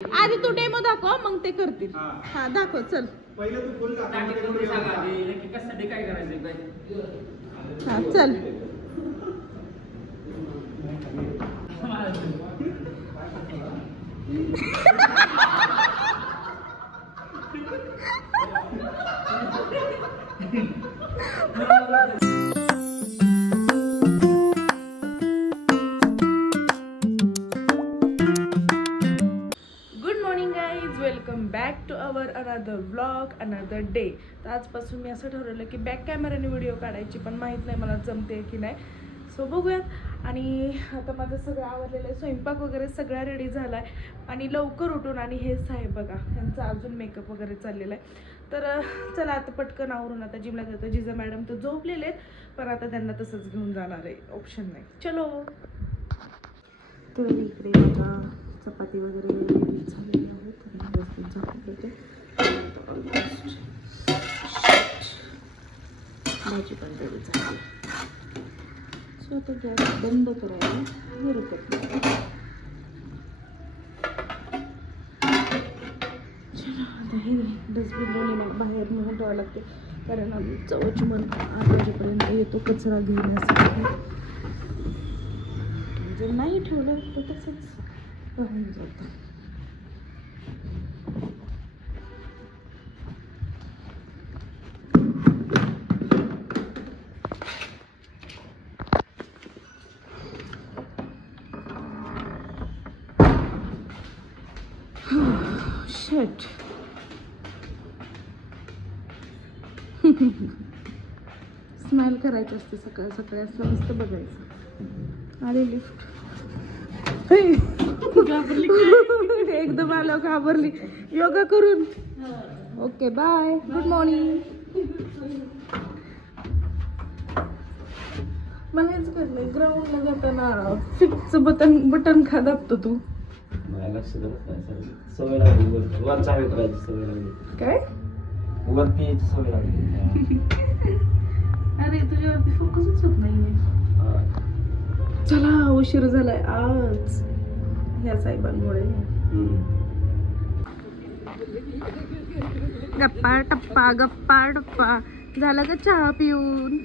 आधी तू डेमो दाखव मग ते करतील. हा दाखव चल. पहिलं तू बोल काय करायचं हा चल. Welcome back to our another vlog another day. तर आजपासून मी असं ठरवलं की बॅक कॅमेराने व्हिडिओ काढायची, पण माहीत नाही मला जमते की नाही. सो बघूयात. आणि आता माझं सगळं आवरलेलं आहे, स्वयंपाक वगैरे सगळा रेडी झाला आहे आणि लवकर उठून. आणि हे साहेब बघा, त्यांचा अजून मेकअप वगैरे चाललेला आहे. तर चला आता पटकन आवरून आता जिमला जातो. जिजा मॅडम तर झोपलेले आहेत, पण आता त्यांना तसंच घेऊन जाणार आहे, ऑप्शन नाही. चलो. तर इकडे बघा चपाती वगैरे झालेली आहे. भाजी पण रेडी झाली. सो आता गॅस बंद करायला हरकत नाही. चला आता हे डस्टबिनने मला बाहेर नेऊन ठेवावं लागते, कारण आम्ही चवच मन 8 वाजेपर्यंत येतो कचरा घेण्यासाठी. जर नाही ठेवलं तर तसंच राहून जातं. शट. स्माइल करायची असते सकाळ सकाळी, असं नुसतं बघायचं. आले लिफ्ट. एकदम आलं घाबरली. योगा करून. Okay bye, good morning. मला हेच कळलं, ग्राउंडला जाताना फिक्सचं बटन का दाबतो तू? सवय लागली वर चावी करायची सवय लागली. काय वरती यायची सवय लागली. अरे तुझ्यावरती फोकसच होत नाहीये. चला उशीर झालाय आज ह्या साहेबांमुळे. गप्पा टप्पा गप्पा टप्पा. झाला का चहा पिऊन?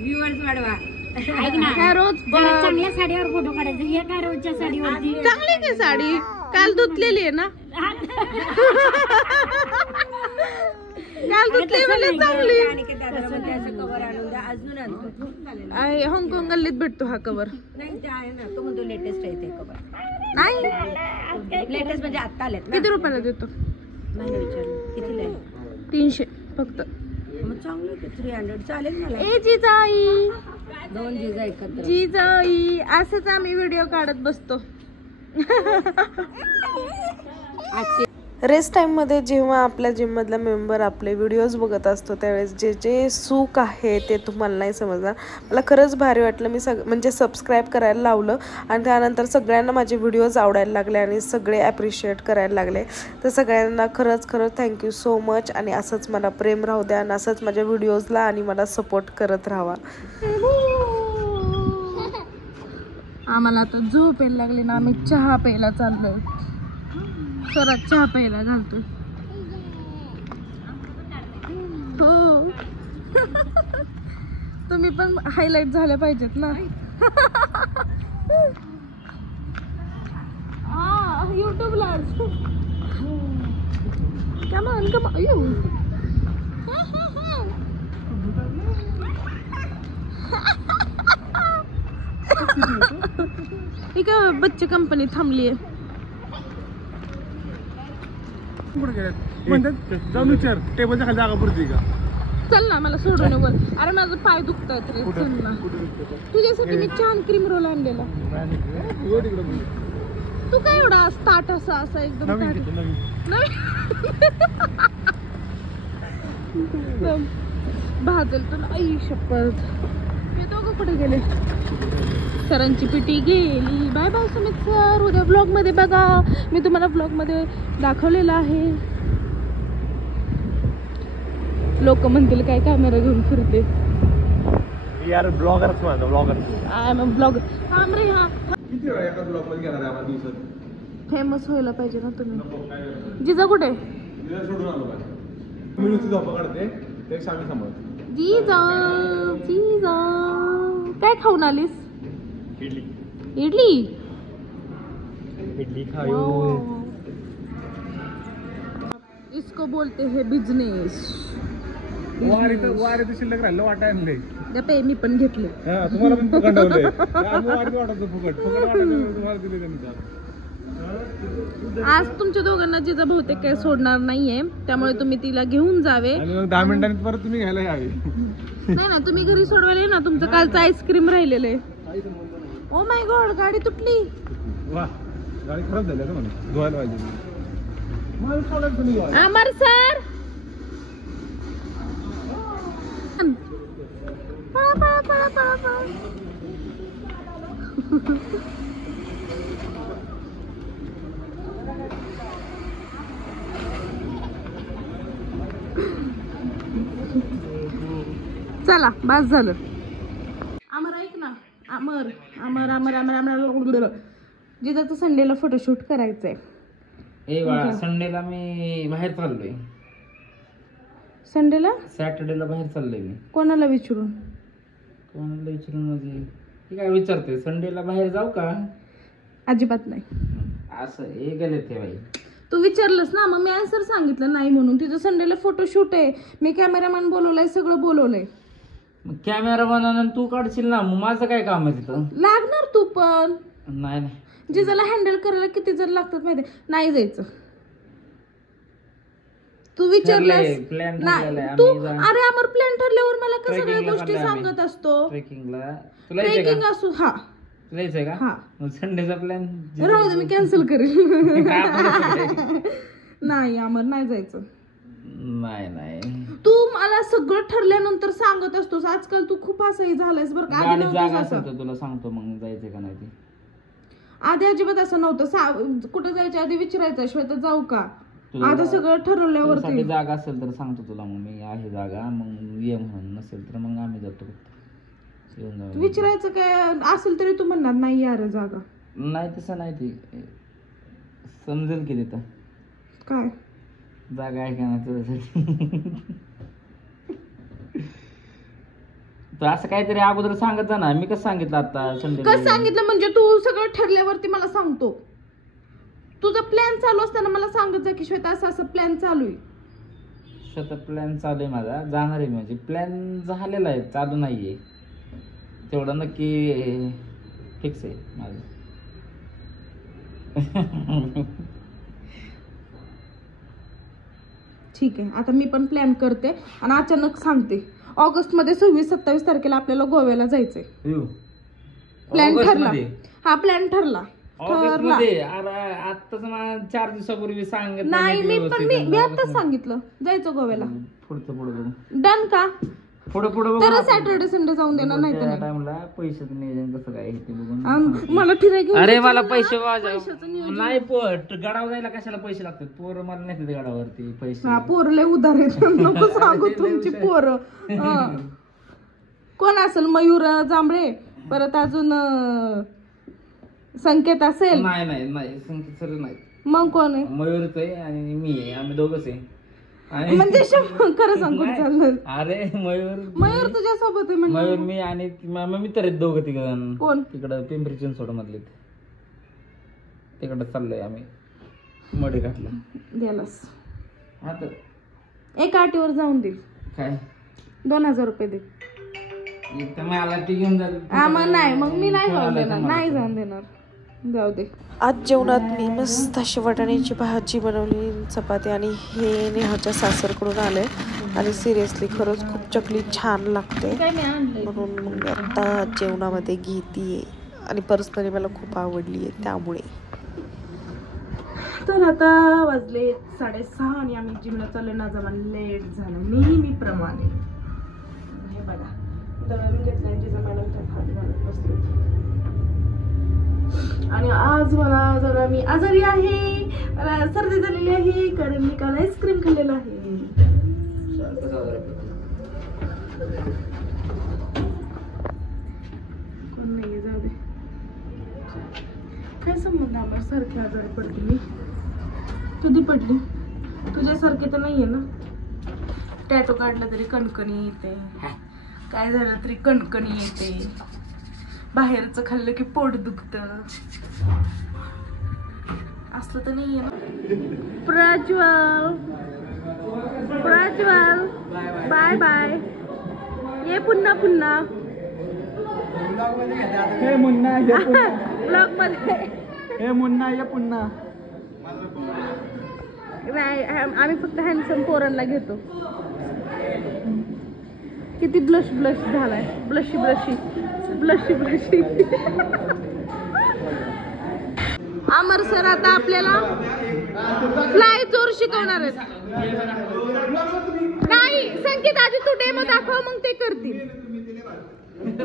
व्ह्यूअर्स वाढवा. काय रोज चांगल्या साडीवर फोटो काढायचे. हे काय रोजच्या साडीवरती चांगली की साडी काल धुतलेली आहे ना. काल धुतली म्हणजे चांगली. हाँगकाँग गल्लीत भेटतो हा कवर. तो म्हणतो लेटेस्ट आहे ते कवर. नाही लेटेस्ट म्हणजे आता आलेत. किती रुपयाला देतो? नाही विचारलं कितीला आहे. 300 फक्त. मग चांगलं 300 चालेल मला. ए जिजाई, 2 जिजा एकत्र. जिजाई असंच आम्ही व्हिडिओ काढत बसतो. रेस्ट टाईममध्ये जेव्हा आपल्या जिममधला मेंबर आपले व्हिडिओज बघत असतो त्यावेळेस जे जे सुख आहे ते तुम्हाला नाही समजणार. मला खरंच भारी वाटलं. मी म्हणजे सबस्क्राईब करायला लावलं आणि त्यानंतर सगळ्यांना माझे व्हिडिओज आवडायला लागले आणि सगळे ॲप्रिशिएट करायला लागले. तर सगळ्यांना खरंच थँक्यू सो मच. आणि असंच मला प्रेम राहू द्या आणि असंच माझ्या व्हिडिओजला आणि मला सपोर्ट करत राहावा. आम्हाला आता झोप यायला लागली ना, आम्ही चहा प्यायला चाललोय. स्वरात चहा प्यायला घालतोय. हो तुम्ही पण हायलाइट झाले पाहिजेत ना. युट्यूबला कमान कमान. ठीक आहे बच्चे कंपनी थांबली आहे. जाऊन विचार टेबलच्या खाली जागा पुरती का? चल ना मला सोडून वर. अरे माझं पाय दुखतायत रे. चल ना तुझ्यासाठी मी छान क्रीम रोल आणलेला. तू काय एवढा ताट असा एकदम भाजल तुला. आई शपथ. हे दोघं कुठे गेले? सरांची पिटी गेली. Bye bye Sumit sir. उद्या ब्लॉग मध्ये बघा. मी तुम्हाला ब्लॉग मध्ये दाखवलेलं आहे. लोक म्हणतील काय कॅमेरा घेऊन फिरते. यार ब्लॉगरच माझा blogger. I am a blogger. थांब रे. हा किती वेळा एका ब्लॉक मध्ये घेणार आहे आम्हाला दिवसात? फेमस व्हायला पाहिजे ना तुम्ही. नको काय करायचं? जिजा कुठे? तिला सोडून आलो पाहिजे. मी नुसती झोपा काढते ते आम्ही सांभाळतो. जिजा जिजा काय खाऊन आलीस? इडली इडली. इडली वाव. इसको बोलते हैं बिजनेस. वारीत शिल्लक राहिलं वाटायला नाही. गप्पे मी पण घेतले. हा तुम्हाला पण फुकट ठेवलंय. आम्ही वारीत वाटतो फुकट वाटायचं तुम्हाला दिले त्यांनी त्यात. आज तुमच्या दोघांना जिजा बहुतेक काही सोडणार नाहीये, त्यामुळे तुम्ही तिला घेऊन जावे. आणि मग 10 मिनिटांनी परत तुम्ही घ्यायला यावे. नाही ना, तुम्ही घरी सोडवायला ये ना. तुमचं कालचं आईस्क्रीम राहिलेलं आहे. ओ माय गॉड, गाडी तुटली. वा गाडी खराब झाली का म्हणून धुवायला पाहिजे. मला सोडायचं तुम्ही अमर सर, पळा पळा पळा पळा पळा. चला बस झालं. अमर ऐक ना, अमर अमर अमर अमर अमर जिथं संडेला फोटोशूट करायचंय. ए बाळा, संडेला मी बाहेर चाललोय. संडेला सॅटर्डेला बाहेर चाललोय मी. कोणाला विचारून? कोणाला विचारून म्हणजे हे काय विचारते? संडेला बाहेर जाऊ का? अजिबात नाही. असं हे गेले ते बाई. तू विचारलंस ना, मग मी आन्सर सांगितलं नाही म्हणून. तिचं संडेला फोटोशूट आहे, मी कॅमेरामॅन बोलवलाय, सगळं बोलवलंय. मग कॅमेरा बनवून तू काढशील ना, मग माझं काय काम आहे तिथं? लागणार तू पण. नाही नाही, जिजाला हँडल करायला किती जण लागतात माहिती? नाही जायचं. तू विचारलंस प्लॅन नाही तू. अरे अमर, प्लॅन ठरल्यावर मला का सगळ्या गोष्टी सांगत असतो? ट्रेकिंगला तुला यायचंय ट्रेकिंग का? असू. हा तुला यायचंय का? हा. मग संडेचा प्लॅन राहू दे, मी कॅन्सल करेल. नाही अमर, नाही जायचं. नाही नाही, तू मला सगळं ठरल्यानंतर सांगत असतोस. आजकाल तू खूप असंही झालंयस बरं का. आधी गाडी नव्हतंस जागा असं. असेल तर तुला सांगतो मग जायचंय का नाही ते. आधी अजिबात असं नव्हतं. कुठं जायचं आधी विचारायचं, श्वेता जाऊ का? तुला आता सगळं ठरवल्यावरती. तुझ्यासाठी जागा असेल तर सांगतो तुला, मग मी आहे जागा, मग ये म्हणून. नसेल तर मग आम्ही जातो फक्त. येऊन जाऊ. विचारायचं काय असेल तरी तू म्हणणार नाही यार जागा. नाही तसं नाही, ती समजेल की तिथं काय जागा आहे का नाही तुझ्यासाठी. तर असं काहीतरी अगोदर सांगत जा ना. मी कसं सांगितलं आता संडे? कसं सांगितलं म्हणजे? तू सगळं ठरल्यावरती मला सांगतो. तुझा प्लॅन चालू असताना मला सांगत जा की श्वेता असं असं प्लॅन चालू आहे. स्वतः प्लॅन चालू आहे माझा, जाणार आहे. म्हणजे प्लॅन झालेला आहे, चालू नाहीये. तेवढं नक्की फिक्स आहे माझं. ठीक आहे, आता मी पण प्लॅन करते आणि अचानक सांगते. ऑगस्ट मध्ये 26-27 तारखेला आपल्याला गोव्याला जायचंय. प्लॅन ठरला. हा प्लॅन ठरला. ऑगस्ट मध्ये? अरे आताच मला 4 दिवसापूर्वी सांगितलं. नाही मी आताच सांगितलं जायचं गोव्याला. पुढचं पुढं डन का? पुढं तर सॅटर्डे संडे जाऊन देणार नाही तर टाइमला पैशाचं नियोजन कसं काय ते बघून. मला फिरायला घेऊन अरे जायचं मला ना. पैसे पैशाचं नियोजन. नाही, गडावर जायला कशाला पैसे लागतात? पोरं मला नाही देत गडावरती पैसे. हा, पोरं लय उधार आहेत. नको सांगू तुमची पोरं. कोण असेल? मयूर जांभळे, परत अजून संकेत असेल. नाही नाही नाही, संकेत सर नाही. मग कोण आहे? मयूरच आहे आणि मी आहे, आम्ही दोघच आहे. आणि म्हणजे खरं सांग कुठं चाललं? अरे मयूर तुझ्या सोबत आहे मयूर म्हणजे? मी आणि मित्र आहेत दोघं तिघं. कोण? तिकडं पिंपरी चिंचवड मधले. तिकडं चाललोय आम्ही मडे घाटला. द्यालास आता एका आटीवर जाऊन दे. काय 2000 रुपये दे. इथं मला ती घेऊन जाईल. मग नाही, मग मी नाही जाऊन देणार. नाही जाऊन देणार. जाऊ दे. आज जेवणात मी मस्त अशी वाटाण्याची भाजी बनवली, चपाती, आणि हे नेहाच्या सासरकडून आले आणि सिरियसली खरंच खूप चकली छान लागते, म्हणून मग आता जेवणामध्ये घेते आणि पर्सनली मला खूप आवडली आहे त्यामुळे. तर आता वाजले 6:30 आणि आम्ही जिमला चाललो ना. जमा लेट झालं नेहमीप्रमाणे. हे बघा दळण घेतलंय, जिजा मॅडम त्यात हात घालत बसले. आणि आज मला जरा मी आजारी आहे, मला सर्दी झालेली आहे कारण मी काल आईस्क्रीम खाल्लेलं आहे. कोण नाहीये, जाऊ दे. काय संबंध आम्हाला सारखी आजारी पडते मी? कधी पडली? तुझ्यासारखे तर नाहीये ना? टॅटो काढला तरी कणकणी येते, काय झालं तरी कणकणी येते, बाहेरचं खाल्लं की पोट दुखतं, असलं तर नाहीये ना? प्रज्वल प्रज्वल बाय बाय, ये पुन्हा पुन्हा हे मुन्ना ये पुन्हा, ब्लॉग मध्ये. हे मुन्ना ये पुन्हा. नाही, आम्ही फक्त हँडसम पोरांना घेतो. किती ब्लश ब्लश झालाय, ब्लशी ब्लशी ब्लशी ब्लशी. अमर सर आता आपल्याला फ्लाय चोर शिकवणार आहेत. नाही संकेत, आधी तू डेमो दाखव मग ते करतील.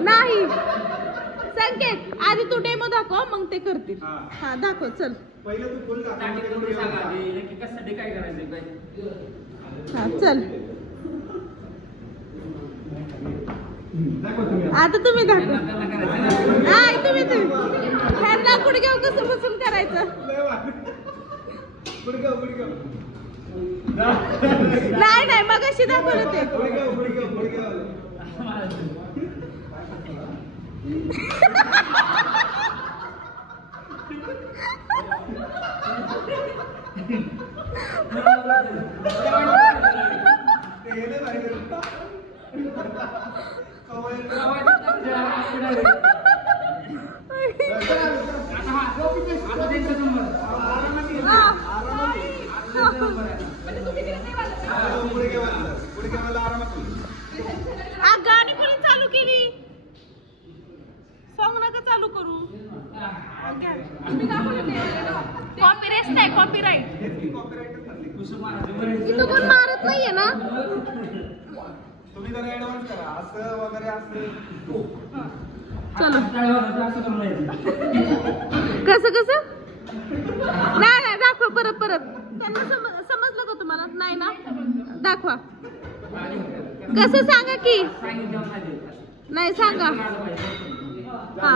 नाही संकेत, आधी तू डेमो दाखव मग ते करतील. हा दाखव, चल. हा चल, आता तुम्ही दाखव. नाही तुम्ही ह्यांना गुडघ्यावर कसं बसून करायचं? नाही नाही, मग अशी दाखवलं ते. गाणी कोणी चालू केली? सॉंग नका चालू करू. कॉपीराइट नाही, कॉपीराइट इथं कोण मारत नाहीये ना? तुम्ही जरा ऍडव्हान्स करा, असं वगैरे असं. चलो कसं कसं? नाही नाही, दाखवा परत परत. त्यांना समजलं का तुम्हाला? नाही ना, दाखवा. कसं सांगा की? नाही सांगा. हा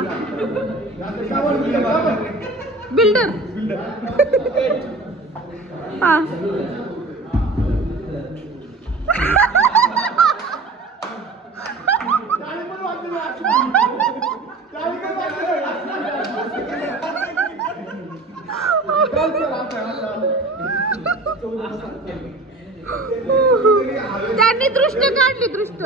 बिल्डर. हा त्यांनी दृष्ट काढली, दृष्ट.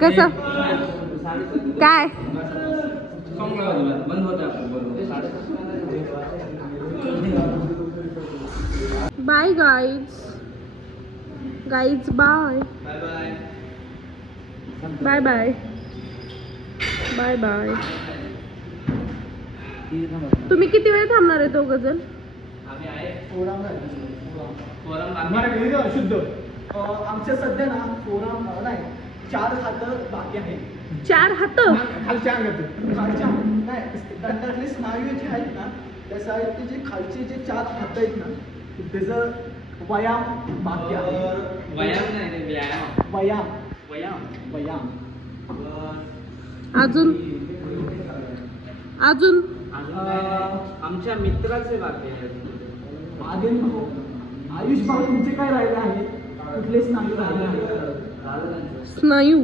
कसं काय? Bye guys, guys bye bye bye bye bye. तुम्ही किती वेळ थांबणार आहे दोघं जण? शुद्ध आमच्या सध्या ना फोरम नाही, 4 हात बाकी आहेत. 4 हात खालच्या अंगात, खालच्या नाही, दंडातले स्नायू जे आहेत ना, त्यासाठी जे खालचे जे 4 हात आहेत ना, त्याचं व्यायाम बाकी आहे. व्यायाम नाही, व्यायाम. व्यायाम व्यायाम व्यायाम. अजून अजून आमच्या मित्राचे बाकी आहेत. आदिल भाऊ, आयुष भाऊ, तुमचे काय राहिले आहे? कुठले स्नायू राहिले आहेत? स्नायू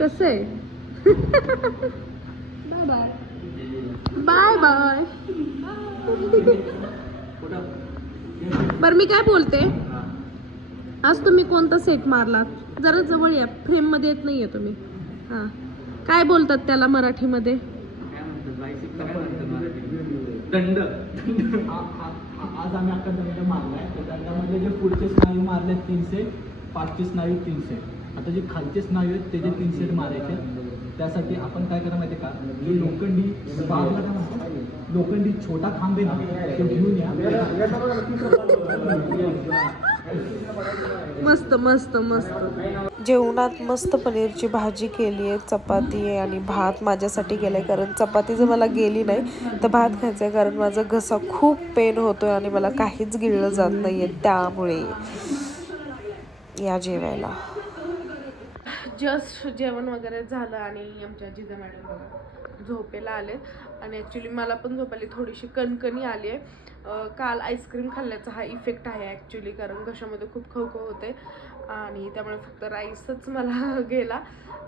कसं आहे? Bye bye bye bye. बरं मी काय बोलते, आज तुम्ही कोणता सेट मारलात? जरा जवळ या, फ्रेम मध्ये येत नाहीये तुम्ही. हा काय बोलतात त्याला मराठीमध्ये? दंड. आज आम्ही अख्खा दंड मारलाय. त्या दंडामध्ये जे पुढचे स्नायू मारले 3 सेट, पाठचे स्नायू 3 सेट. आता जे खालचे स्नायू आहेत त्याचे 3 सेट मारायचे. त्यासाठी आपण काय करा माहिती का, जो लोखंडी बागला काय म्हणतो, लोखंडी छोटा खांब आहे ना, तो घेऊन या. मस्त मस्त मस्त. जेवणात मस्त पनीरची भाजी केली आहे, चपाती आहे आणि भात माझ्यासाठी केलाय, कारण चपाती जर मला गेली नाही तर भात खायचं आहे, कारण माझा घसा खूप पेन होतोय आणि मला काहीच गिळलं जात नाहीये. त्यामुळे या जेवायला. जस्ट जेवण वगैरे झालं आणि आमच्या जिजा मॅडम बघा झोपेला आले. आणि ॲक्च्युली मला पण झोपायला थोडीशी कणकणी आली आहे. काल आईस्क्रीम खाल्ल्याचा हा इफेक्ट आहे ॲक्च्युली, कारण घशामध्ये खूप खवखव होते आणि त्यामुळे फक्त राईसच मला गेला.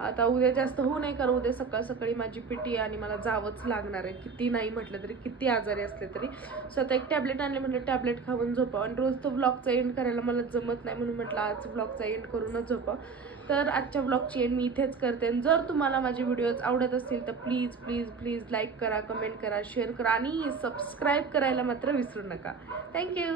आता उद्या जास्त होऊ नये, कारण उद्या सकाळ सकाळी माझी पिटी आणि मला जावंच लागणार आहे, किती नाही म्हटलं तरी, किती आजारी असले तरी. सो आता एक टॅबलेट आणले, म्हटलं टॅबलेट खाऊन झोपावं. आणि रोज तो ब्लॉगचा एंड करायला मला जमत नाही, म्हणून म्हटलं आज ब्लॉगचा एंड करूनच झोपावं. तर आजच्या ब्लॉगची एंड मी इथेच करते. जर तुम्हाला माझे व्हिडिओज आवडत असतील तर प्लीज प्लीज प्लीज लाईक करा, कमेंट करा, शेअर करा आणि सबस्क्राईब करायला मात्र विसरू नका. थँक्यू.